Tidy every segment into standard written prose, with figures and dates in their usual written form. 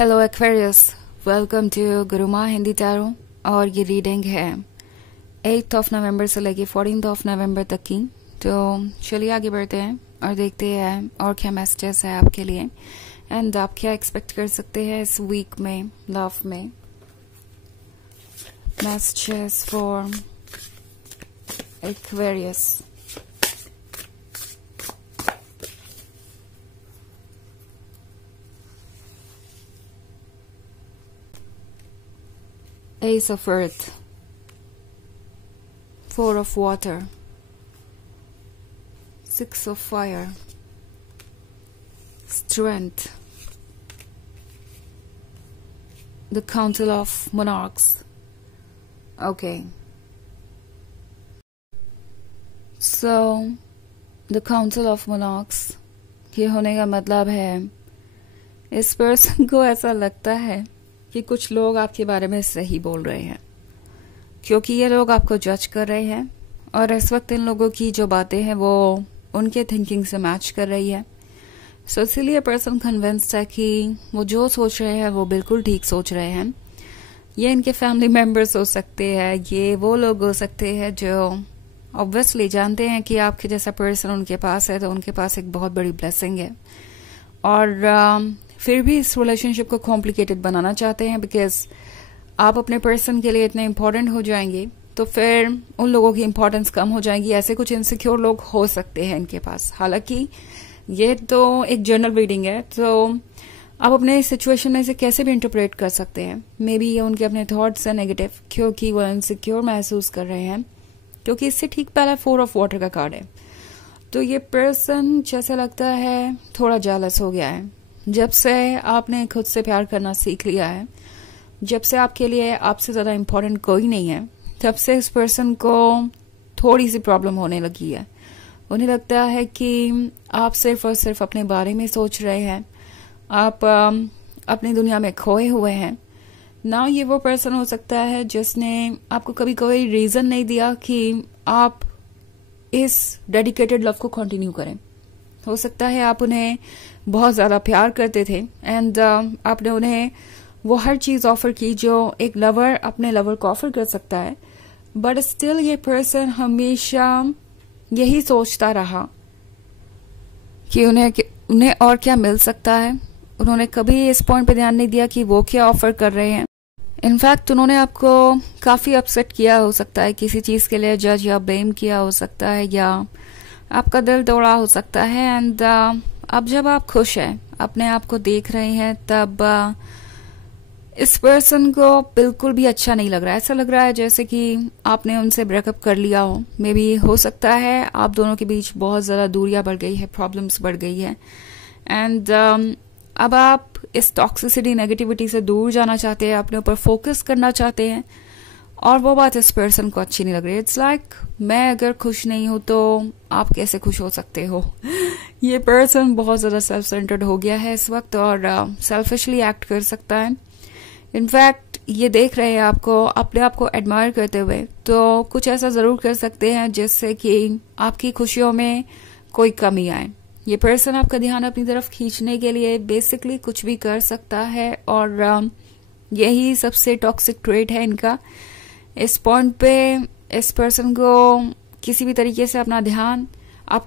Hello Aquarius, welcome to Guruma Hindi tarot. और ये reading है 8 नवंबर से लेके 14 नवंबर तक की। तो चलिए आगे बढ़ते हैं और देखते हैं और क्या मैसेजेस है आपके लिए एंड आप क्या एक्सपेक्ट कर सकते हैं इस वीक में लव में। Messages for Aquarius. Ace of Earth, 4 of Water, 6 of Fire, Strength, the Council of Monarchs. Okay. So, the Council of Monarchs, ये होने का मतलब है इस पर्सन को ऐसा लगता है कि कुछ लोग आपके बारे में सही बोल रहे हैं, क्योंकि ये लोग आपको जज कर रहे हैं और इस वक्त इन लोगों की जो बातें हैं वो उनके थिंकिंग से मैच कर रही है। सो इसीलिए पर्सन कन्विंस्ड है कि वो जो सोच रहे हैं वो बिल्कुल ठीक सोच रहे हैं। ये इनके फैमिली मेंबर्स हो सकते हैं, ये वो लोग हो सकते हैं जो ऑब्वियसली जानते हैं कि आपके जैसा पर्सन उनके पास है, तो उनके पास एक बहुत बड़ी ब्लेसिंग है और फिर भी इस रिलेशनशिप को कॉम्प्लिकेटेड बनाना चाहते हैं बिकॉज आप अपने पर्सन के लिए इतने इम्पोर्टेंट हो जाएंगे तो फिर उन लोगों की इम्पोर्टेंस कम हो जाएगी। ऐसे कुछ इनसिक्योर लोग हो सकते हैं इनके पास। हालांकि ये तो एक जनरल रीडिंग है, तो आप अपने सिचुएशन में इसे कैसे भी इंटरप्रेट कर सकते हैं। मे बी ये उनके अपने थॉट्स है नेगेटिव, क्योंकि वो इनसिक्योर महसूस कर रहे हैं, क्योंकि इससे ठीक पहला 4 ऑफ वाटर का कार्ड है। तो ये पर्सन जैसा लगता है थोड़ा जेलस हो गया है। जब से आपने खुद से प्यार करना सीख लिया है, जब से आपके लिए आपसे ज्यादा इम्पोर्टेंट कोई नहीं है, तब से इस पर्सन को थोड़ी सी प्रॉब्लम होने लगी है। उन्हें लगता है कि आप सिर्फ और सिर्फ अपने बारे में सोच रहे हैं, आप अपनी दुनिया में खोए हुए हैं ना। ये वो पर्सन हो सकता है जिसने आपको कभी कोई रीजन नहीं दिया कि आप इस डेडिकेटेड लव को कंटिन्यू करें। हो सकता है आप उन्हें बहुत ज्यादा प्यार करते थे एंड आपने उन्हें वो हर चीज ऑफर की जो एक लवर अपने लवर को ऑफर कर सकता है, बट स्टिल ये पर्सन हमेशा यही सोचता रहा कि उन्हें और क्या मिल सकता है। उन्होंने कभी इस पॉइंट पे ध्यान नहीं दिया कि वो क्या ऑफर कर रहे हैं। इनफैक्ट उन्होंने आपको काफी अपसेट किया हो सकता है, किसी चीज के लिए जज या ब्लेम किया हो सकता है, या आपका दिल तोड़ा हो सकता है। एंड अब जब आप खुश हैं, अपने आप को देख रहे हैं, तब इस पर्सन को बिल्कुल भी अच्छा नहीं लग रहा है। ऐसा लग रहा है जैसे कि आपने उनसे ब्रेकअप कर लिया हो। मे बी हो सकता है आप दोनों के बीच बहुत ज्यादा दूरियां बढ़ गई है, प्रॉब्लम्स बढ़ गई है एंड अब आप इस टॉक्सिसिटी नेगेटिविटी से दूर जाना चाहते हैं, अपने ऊपर फोकस करना चाहते हैं, और वो बात इस पर्सन को अच्छी नहीं लग रही। इट्स लाइक मैं अगर खुश नहीं हूं तो आप कैसे खुश हो सकते हो। ये पर्सन बहुत ज्यादा सेल्फ सेंटर्ड हो गया है इस वक्त और सेल्फिशली एक्ट कर सकता है। इनफैक्ट ये देख रहे हैं आपको अपने आप को एडमायर करते हुए, तो कुछ ऐसा जरूर कर सकते हैं जिससे कि आपकी खुशियों में कोई कमी आए। ये पर्सन आपका ध्यान अपनी तरफ खींचने के लिए बेसिकली कुछ भी कर सकता है और यही सबसे टॉक्सिक ट्रेट है इनका। इस पॉइंट पे इस पर्सन को किसी भी तरीके से आपका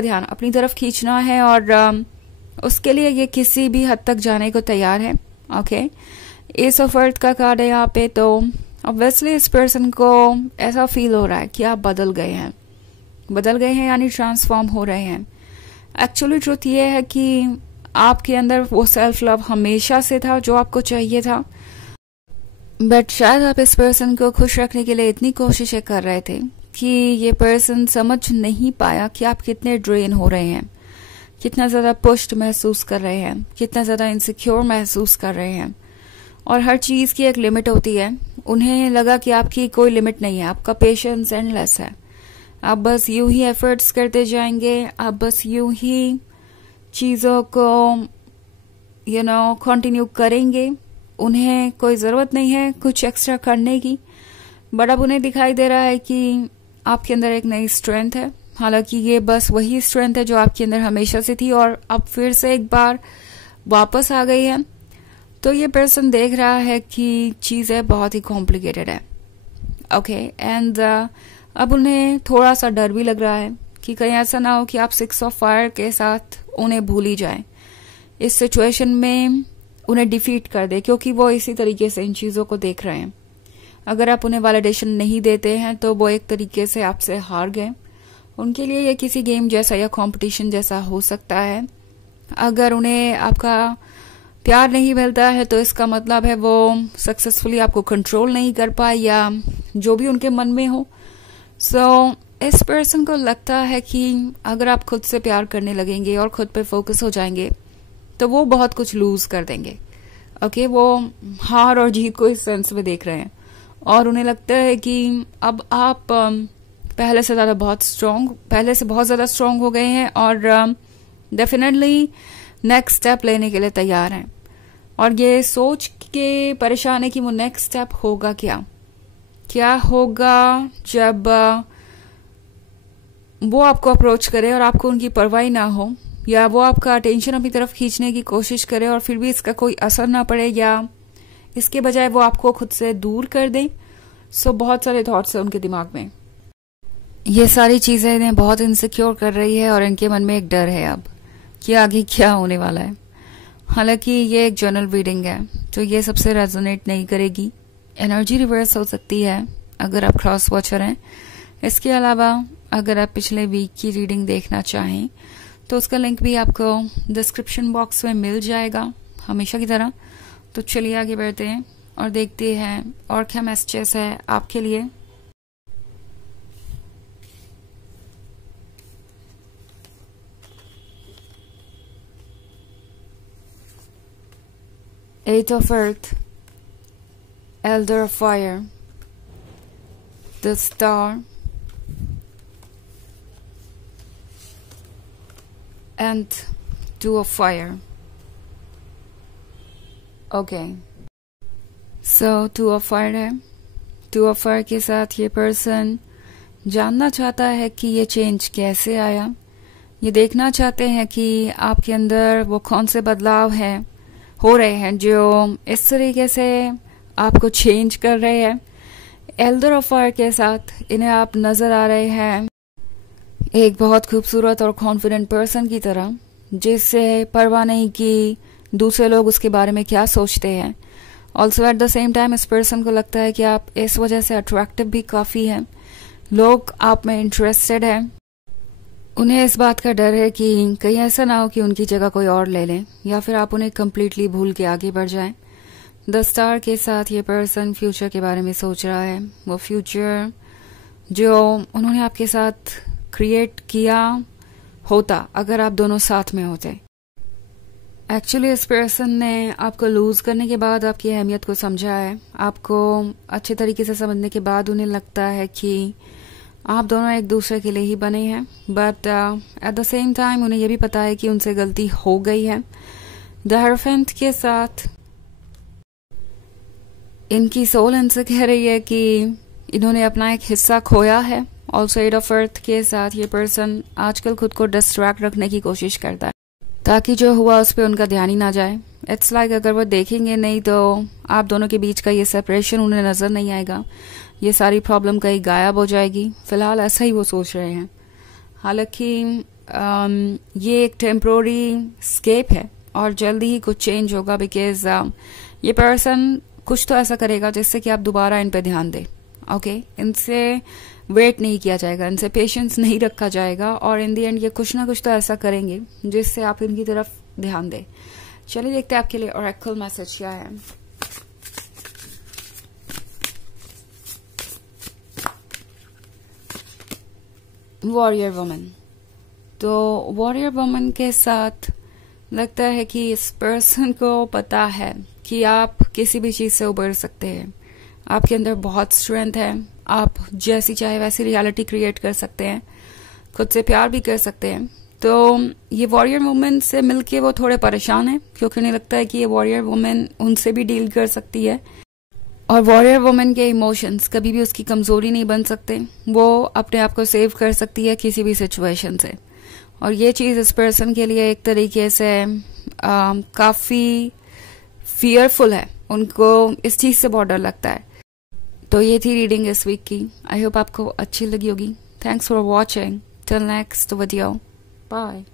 ध्यान अपनी तरफ खींचना है और उसके लिए ये किसी भी हद तक जाने को तैयार है। ओके, एस ऑफ अर्थ का कार्ड है यहाँ पे, तो ऑब्वियसली इस पर्सन को ऐसा फील हो रहा है कि आप बदल गए हैं यानी ट्रांसफॉर्म हो रहे हैं। एक्चुअली ट्रुथ ये है कि आपके अंदर वो सेल्फ लव हमेशा से था जो आपको चाहिए था, बट शायद आप इस पर्सन को खुश रखने के लिए इतनी कोशिशें कर रहे थे कि ये पर्सन समझ नहीं पाया कि आप कितने ड्रेन हो रहे हैं, कितना ज्यादा पुश्ड महसूस कर रहे हैं, कितना ज्यादा इनसिक्योर महसूस कर रहे हैं। और हर चीज की एक लिमिट होती है। उन्हें लगा कि आपकी कोई लिमिट नहीं है, आपका पेशेंस एंडलेस है। आप बस यूं ही एफर्ट्स करते जाएंगे, आप बस यूं ही चीजों को कंटिन्यू करेंगे। उन्हें कोई जरूरत नहीं है कुछ एक्स्ट्रा करने की, बट अब उन्हें दिखाई दे रहा है कि आपके अंदर एक नई स्ट्रेंथ है। हालांकि ये बस वही स्ट्रेंथ है जो आपके अंदर हमेशा से थी और अब फिर से एक बार वापस आ गई है। तो ये पर्सन देख रहा है कि चीज़ें बहुत ही कॉम्प्लिकेटेड है। ओके एंड अब उन्हें थोड़ा सा डर भी लग रहा है कि कहीं ऐसा ना हो कि आप 6 ऑफ फायर के साथ उन्हें भूल ही जाए, इस सिचुएशन में उन्हें डिफीट कर दे, क्योंकि वो इसी तरीके से इन चीज़ों को देख रहे हैं। अगर आप उन्हें वैलिडेशन नहीं देते हैं तो वो एक तरीके से आपसे हार गए। उनके लिए ये किसी गेम जैसा या कंपटीशन जैसा हो सकता है। अगर उन्हें आपका प्यार नहीं मिलता है तो इसका मतलब है वो सक्सेसफुली आपको कंट्रोल नहीं कर पाए या जो भी उनके मन में हो। सो इस पर्सन को लगता है कि अगर आप खुद से प्यार करने लगेंगे और खुद पे फोकस हो जाएंगे तो वो बहुत कुछ लूज कर देंगे। ओके वो हार और जीत को इस सेंस में देख रहे हैं और उन्हें लगता है कि अब आप पहले से बहुत ज़्यादा स्ट्रांग हो गए हैं और डेफिनेटली नेक्स्ट स्टेप लेने के लिए तैयार हैं। और ये सोच के परेशान है कि वो नेक्स्ट स्टेप होगा क्या होगा जब वो आपको अप्रोच करे और आपको उनकी परवाह ना हो, या वो आपका अटेंशन अपनी तरफ खींचने की कोशिश करे और फिर भी इसका कोई असर ना पड़े, या इसके बजाय वो आपको खुद से दूर कर दे। सो बहुत सारे थॉट्स हैं उनके दिमाग में। ये सारी चीजें इन्हें बहुत इनसिक्योर कर रही है और इनके मन में एक डर है अब कि आगे क्या होने वाला है। हालांकि ये एक जर्नल रीडिंग है तो ये सबसे रेजोनेट नहीं करेगी। एनर्जी रिवर्स हो सकती है अगर आप क्रॉस वॉचर हैं। इसके अलावा अगर आप पिछले वीक की रीडिंग देखना चाहें तो उसका लिंक भी आपको डिस्क्रिप्शन बॉक्स में मिल जाएगा हमेशा की तरह। तो चलिए आगे बढ़ते हैं और देखते हैं और क्या मैसेजेस है आपके लिए। Eight of Earth, Elder of Fire, the Star, and Two of Fire. Okay. So Two of Fire है। Two of Fire के साथ ये पर्सन जानना चाहता है कि ये चेंज कैसे आया। ये देखना चाहते हैं कि आपके अंदर वो कौन से बदलाव हैं हो रहे हैं जो इस तरीके से आपको चेंज कर रहे हैं। एल्डर ऑफ फायर के साथ इन्हें आप नजर आ रहे हैं एक बहुत खूबसूरत और कॉन्फिडेंट पर्सन की तरह, जिससे परवाह नहीं कि दूसरे लोग उसके बारे में क्या सोचते हैं। Also at the same time इस पर्सन को लगता है कि आप इस वजह से अट्रैक्टिव भी काफी हैं, लोग आप में इंटरेस्टेड हैं। उन्हें इस बात का डर है कि कहीं ऐसा ना हो कि उनकी जगह कोई और ले लें या फिर आप उन्हें कम्प्लीटली भूल के आगे बढ़ जाएं। द स्टार के साथ ये पर्सन फ्यूचर के बारे में सोच रहा है, वो फ्यूचर जो उन्होंने आपके साथ क्रिएट किया होता अगर आप दोनों साथ में होते। एक्चुअली इस पर्सन ने आपको लूज करने के बाद आपकी अहमियत को समझा है। आपको अच्छे तरीके से समझने के बाद उन्हें लगता है कि आप दोनों एक दूसरे के लिए ही बने हैं, but at the same time उन्हें यह भी पता है कि उनसे गलती हो गई है। द हेरोफेंट के साथ इनकी सोल इनसे कह रही है कि इन्होंने अपना एक हिस्सा खोया है। ऑल्सो एट ऑफ अर्थ के साथ ये पर्सन आजकल खुद को डिस्ट्रैक्ट रखने की कोशिश करता है ताकि जो हुआ उस पर उनका ध्यान ही ना जाए। इट्स लाइक अगर वो देखेंगे नहीं तो आप दोनों के बीच का ये सेपरेशन उन्हें नजर नहीं आएगा, ये सारी प्रॉब्लम कहीं गायब हो जाएगी। फिलहाल ऐसा ही वो सोच रहे हैं। हालांकि ये एक टेम्प्रोरी स्केप है और जल्दी ही कुछ चेंज होगा, बिकॉज ये पर्सन कुछ तो ऐसा करेगा जिससे कि आप दोबारा इन पे ध्यान दें। ओके इनसे वेट नहीं किया जाएगा, इनसे पेशेंस नहीं रखा जाएगा और इन दी एंड ये कुछ ना कुछ तो ऐसा करेंगे जिससे आप इनकी तरफ ध्यान दें। चलिए देखते हैं आपके लिए ओरेकल मैसेज क्या है। Warrior woman. तो वॉरियर वुमन के साथ लगता है कि इस पर्सन को पता है कि आप किसी भी चीज से उबर सकते हैं। आपके अंदर बहुत स्ट्रेंथ है, आप जैसी चाहे वैसी रियलिटी क्रिएट कर सकते हैं, खुद से प्यार भी कर सकते हैं। तो ये वॉरियर वुमन से मिलके वो थोड़े परेशान है क्योंकि उन्हें लगता है कि ये वॉरियर वुमन उनसे भी डील कर सकती है और वॉरियर वुमन के इमोशंस कभी भी उसकी कमजोरी नहीं बन सकते। वो अपने आप को सेव कर सकती है किसी भी सिचुएशन से और ये चीज इस पर्सन के लिए एक तरीके से काफी फियरफुल है, उनको इस चीज से बहुत डर लगता है। तो ये थी रीडिंग इस वीक की। आई होप आपको अच्छी लगी होगी। Thanks for watching. Till next video, bye.